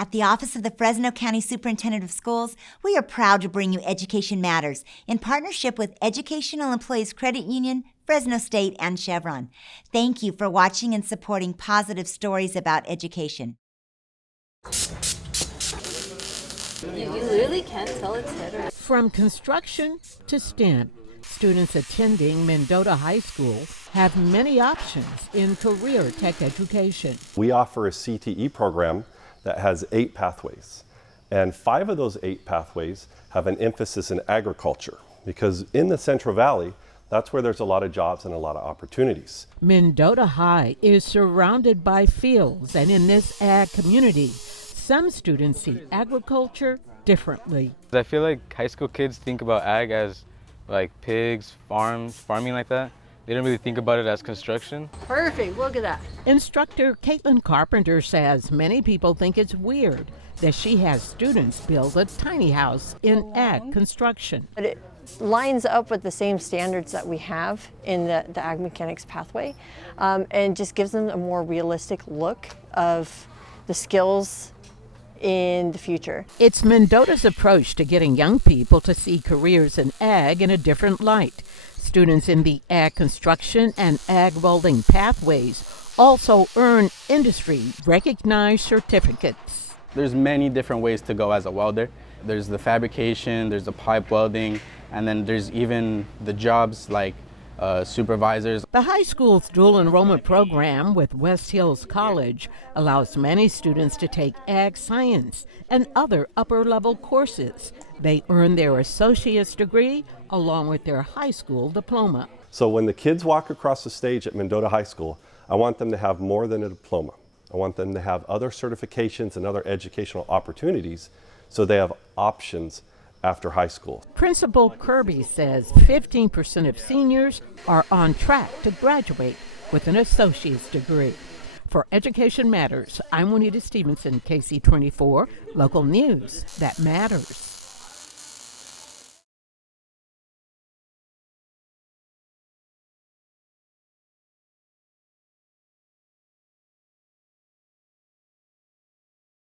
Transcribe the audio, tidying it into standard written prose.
At the Office of the Fresno County Superintendent of Schools, we are proud to bring you Education Matters in partnership with Educational Employees Credit Union, Fresno State, and Chevron. Thank you for watching and supporting positive stories about education. You really can't tell it's hit or... From construction to STEM, students attending Mendota High School have many options in career tech education. We offer a CTE program that has 8 pathways, and 5 of those 8 pathways have an emphasis in agriculture, because in the Central Valley, that's where there's a lot of jobs and a lot of opportunities. Mendota High is surrounded by fields, and in this ag community, some students see agriculture differently. I feel like high school kids think about ag as like pigs, farming like that. They don't really think about it as construction. Perfect, look at that. Instructor Caitlin Carpenter says many people think it's weird that she has students build a tiny house in ag construction. But it lines up with the same standards that we have in the ag mechanics pathway, and just gives them a more realistic look of the skills in the future. It's Mendota's approach to getting young people to see careers in ag in a different light. Students in the ag construction and ag welding pathways also earn industry-recognized certificates. There's many different ways to go as a welder. There's the fabrication, there's the pipe welding, and then there's even the jobs like supervisors. The high school's dual enrollment program with West Hills College allows many students to take ag science and other upper-level courses. They earn their associate's degree along with their high school diploma. So when the kids walk across the stage at Mendota High School, I want them to have more than a diploma. I want them to have other certifications and other educational opportunities so they have options after high school. Principal Kirby says 15% of seniors are on track to graduate with an associate's degree. For Education Matters, I'm Juanita Stevenson, KC24, local news that matters.